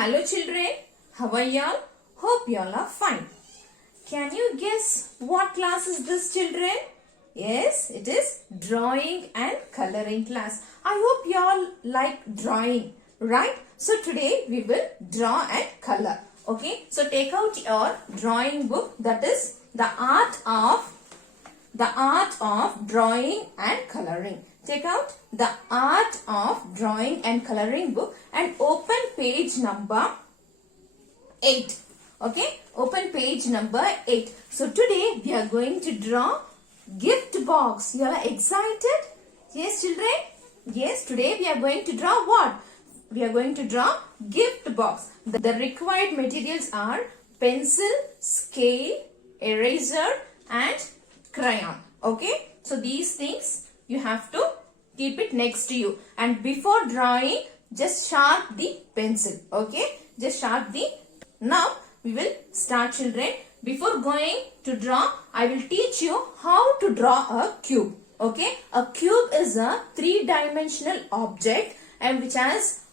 Hello children, how are y'all? Hope y'all are fine. Can you guess what class is this children? Yes, it is drawing and coloring class. I hope y'all like drawing, right? So today we will draw and color. Okay, so take out your drawing book, that is the art of drawing and coloring. Take out the art of drawing and coloring book and open page number 8. Okay, open page number 8. So today we are going to draw gift box. You are excited? Yes children? Yes, today we are going to draw what? We are going to draw gift box. The required materials are pencil, scale, eraser and crayon. Okay, so these things you have to keep it next to you, and before drawing just sharp the pencil. Okay, just sharp the. Now we will start children. Before going to draw, I will teach you how to draw a cube. Okay, a cube is a three-dimensional object and which has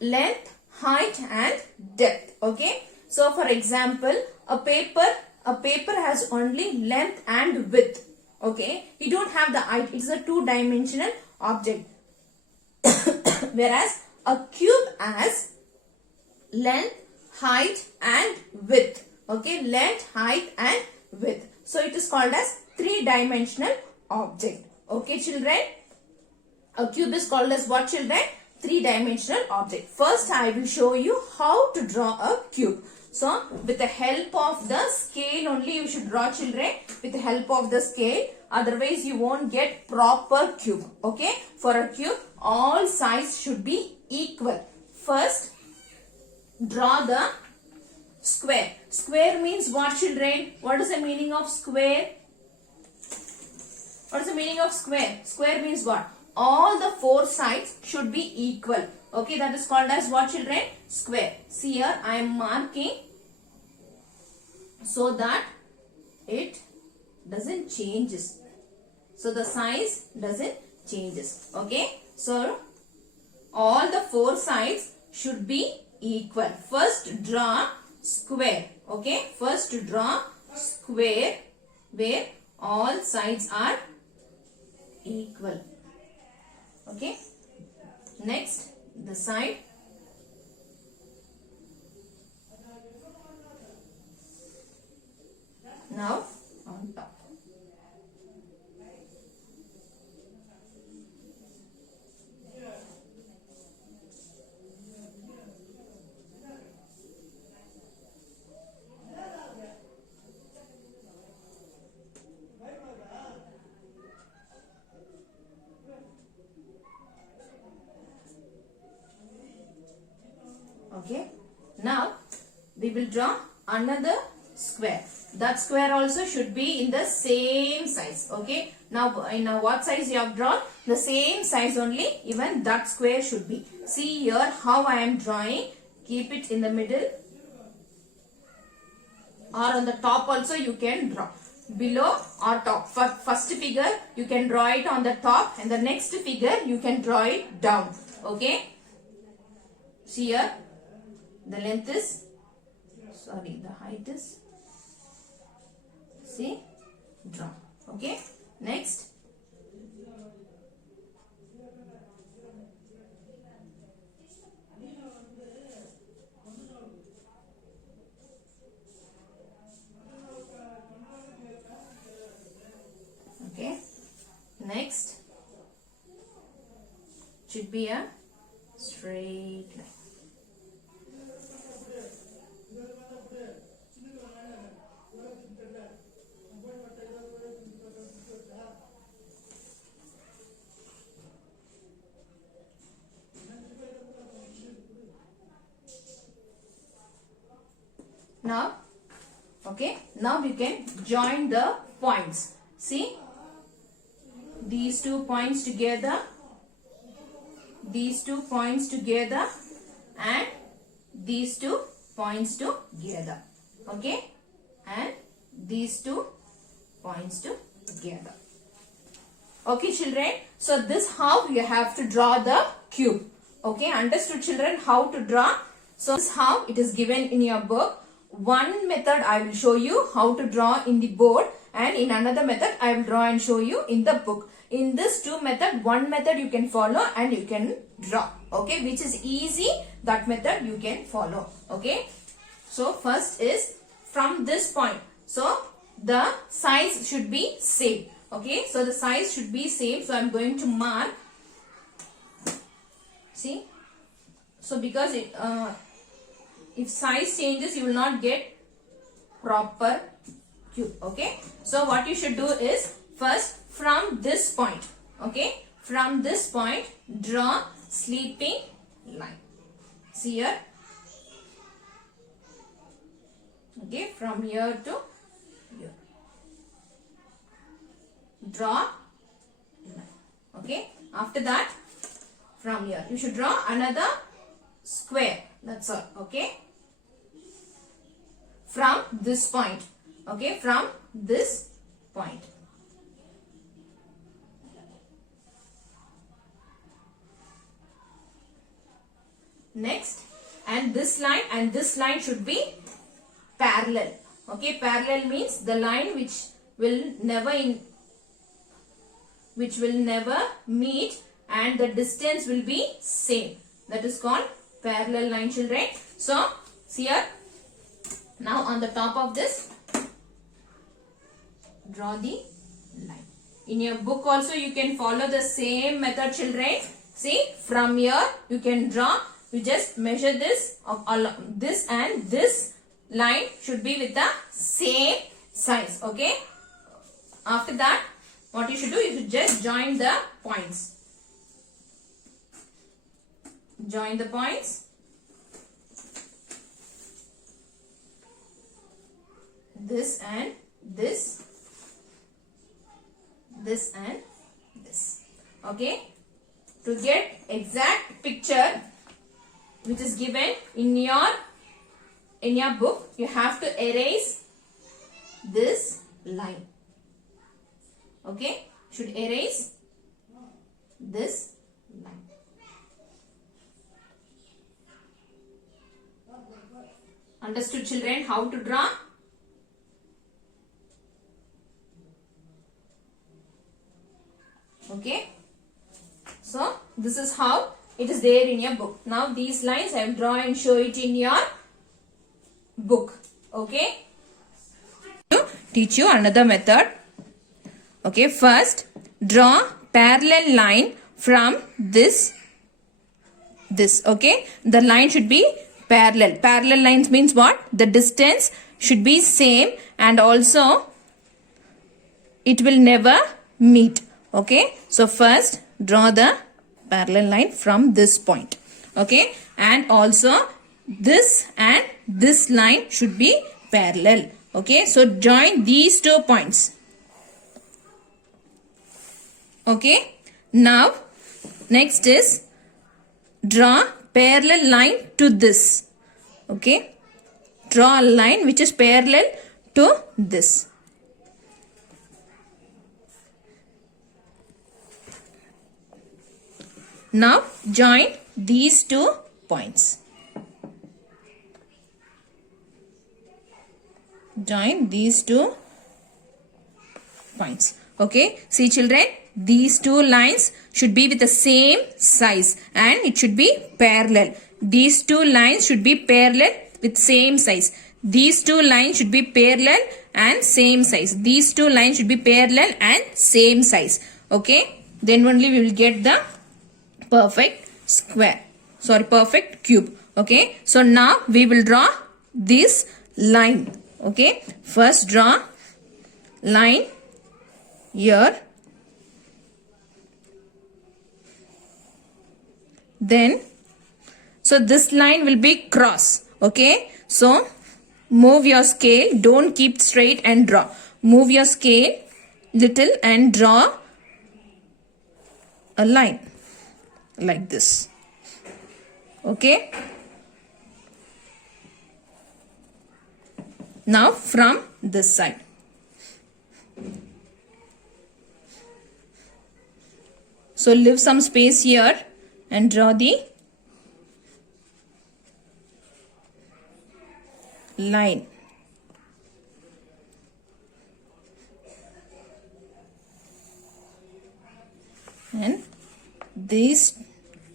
length, height and depth. Okay, so for example, a paper has only length and width. Okay, we don't have the height. It is a two-dimensional object. Whereas a cube has length, height and width. Okay, length, height and width. So it is called as three-dimensional object. Okay children, a cube is called as what children? Three-dimensional object. First I will show you how to draw a cube. So with the help of the scale only you should draw children, with the help of the scale, otherwise you won't get proper cube. Okay, for a cube all sides should be equal. First draw the square. Square means what children? What is the meaning of square? What is the meaning of square? Square means what? All the four sides should be equal. Okay, that is called as what children? Square. See here I am marking so that it doesn't changes. So the size doesn't changes. Okay, so all the four sides should be equal. First draw square. Okay, first draw square where all sides are equal. Okay, next the side. Now on top. Okay, now we will draw another square. That square also should be in the same size. Okay, now in what size you have drawn? The same size only, even that square should be. See here how I am drawing. Keep it in the middle or on the top also you can draw. Below or top. For first figure you can draw it on the top and the next figure you can draw it down. Okay, see here. The length is, the height is, see, draw. Okay, next. Okay, next should be a straight line. Now, okay, now we can join the points. See, these two points together, these two points together and these two points together. Okay, and these two points together. Okay children, so this how you have to draw the cube. Okay, understood children how to draw So this is how it is given in your book. One method I will show you how to draw in the board, and in another method I will draw and show you in the book. In this two method, one method you can follow and you can draw. Okay, which is easy, that method you can follow. Okay. So first is from this point. So the size should be same. Okay. So the size should be same. So I am going to mark. See. So because if size changes, you will not get proper cube. Okay. So what you should do is first from this point. Okay. From this point, draw sleeping line. See here. Okay. From here to here. Draw line. Okay. After that, from here, you should draw another square. That's all. Okay. From this point. Okay. From this point. Next, and this line should be parallel. Okay. Parallel means the line which will never meet, and the distance will be same. That is called parallel line, children. So see here. Now on the top of this, draw the line. In your book also you can follow the same method, children. See, from here you can draw. You just measure this and this line should be with the same size. Okay. After that, what you should do, you should just join the points. Join the points. This and this. This and this. Okay. To get exact picture which is given in your book, you have to erase this line. Okay. Should erase this line. Understood, children, how to draw? Okay. So this is how it is there in your book. Now these lines I will draw and show it in your book. Okay. To teach you another method. Okay. First, draw parallel line from this. Okay. The line should be parallel. Parallel lines means what? The distance should be same, and also it will never meet. Okay. So first draw the parallel line from this point. Okay. And also this and this line should be parallel. Okay. So join these 2 points. Okay. Now next is draw parallel line to this. Okay. Draw a line which is parallel to this. Now join these 2 points. Join these 2 points. Okay. See, children, these 2 lines should be with the same size and it should be parallel. These 2 lines should be parallel with same size. These 2 lines should be parallel and same size. These 2 lines should be parallel and same size. Okay. Then only we will get the perfect square. Sorry, perfect cube. Okay. So now we will draw this line. Okay. First draw line here. Then, so this line will be cross. Okay. So move your scale. Don't keep straight and draw. Move your scale little and draw a line like this. Okay. Now from this side. So leave some space here and draw the line. And this,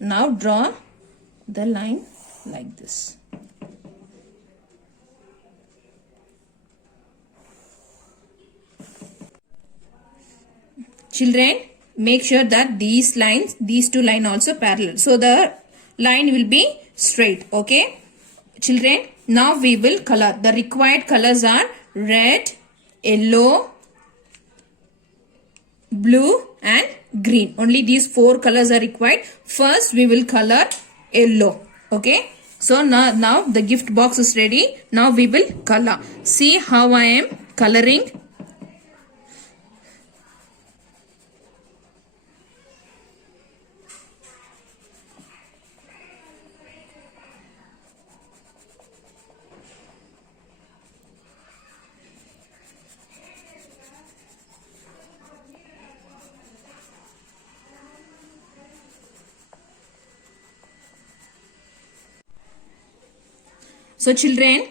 now draw the line like this. Children, make sure that these lines, these two lines also parallel. So the line will be straight. Okay. Children, now we will color. The required colors are red, yellow, blue and green. Only these four colors are required. First we will color yellow. Okay. So now the gift box is ready. Now we will color. See how I am coloring. So children,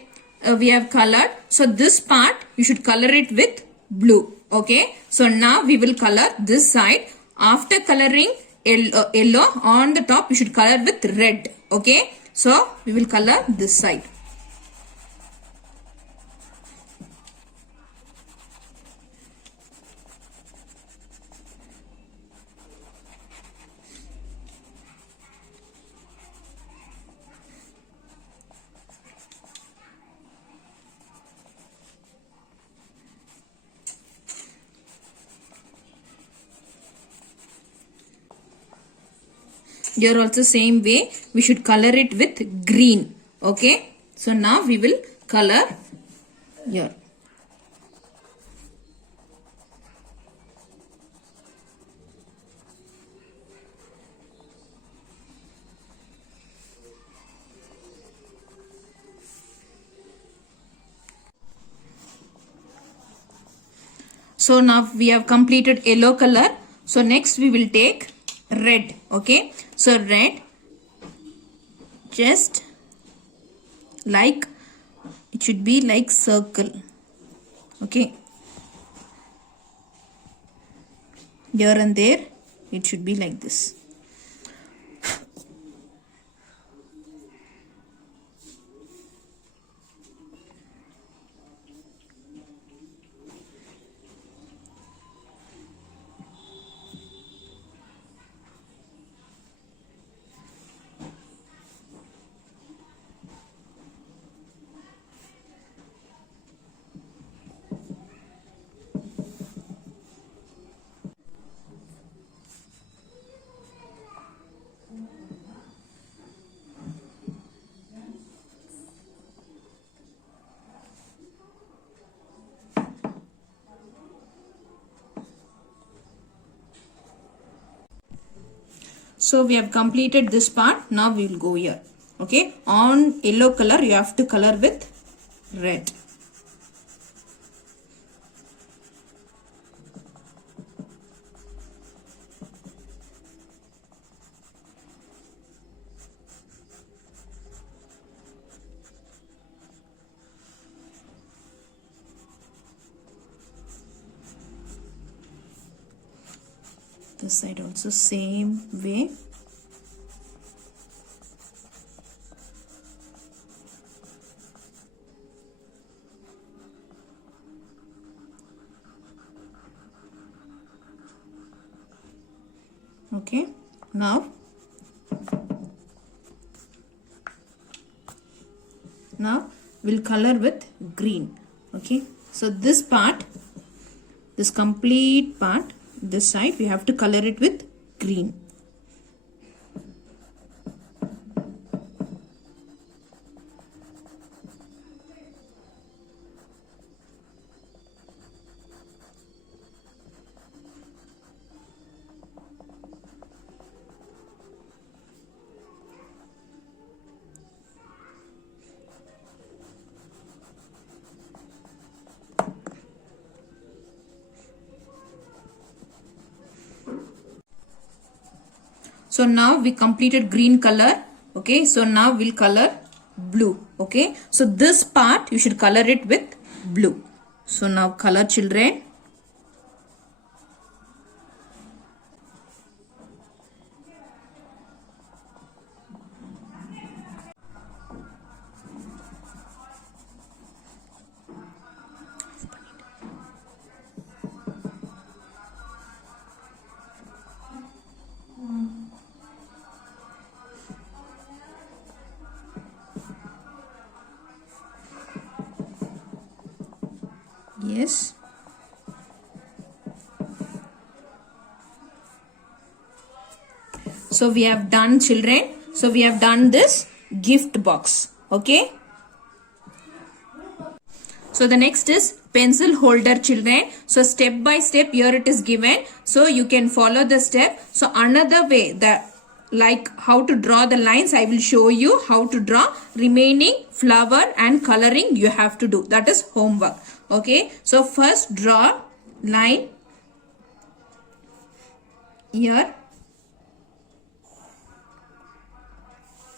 we have colored. So this part you should color it with blue. Okay. So now we will color this side. After coloring yellow on the top, you should color with red. Okay. So we will color this side. Here also same way we should color it with green. Okay. So now we will color here. So now we have completed yellow color. So next we will take red. Okay. So red, just like, it should be like circle. Okay. Here and there it should be like this. So we have completed this part. Now we will go here. Okay. On yellow color you have to color with red. This side also same way. Okay. Now we'll color with green. Okay. So this part, this complete part, this side we have to color it with green. So now we completed green color. Okay. So now we'll color blue. Okay, so this part you should color it with blue. So now color, children. Yes. So we have done, children. So we have done this gift box. Okay. So the next is pencil holder, children. So step by step here it is given. So you can follow the step. So another way, like how to draw the lines, I will show you how to draw. Remaining flower and coloring you have to do. That is homework. Okay. So first draw line here.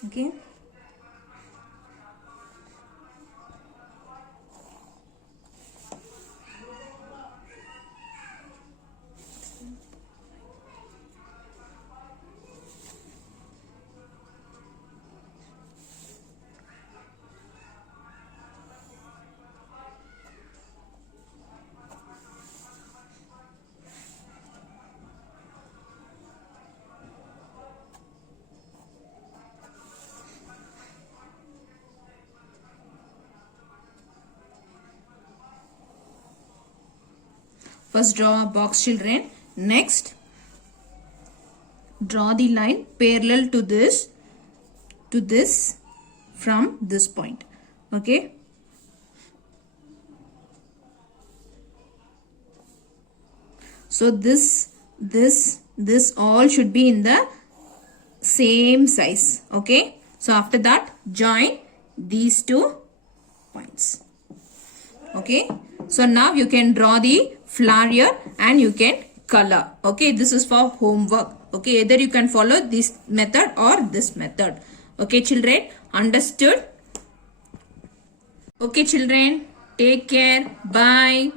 Okay. First draw a box, children. Next, draw the line parallel to this from this point. Okay. So this all should be in the same size. Okay. So after that, join these two points. Okay. So now you can draw the flower here and you can color. Okay. This is for homework. Okay. Either you can follow this method or this method. Okay, children. Understood? Okay, children. Take care. Bye.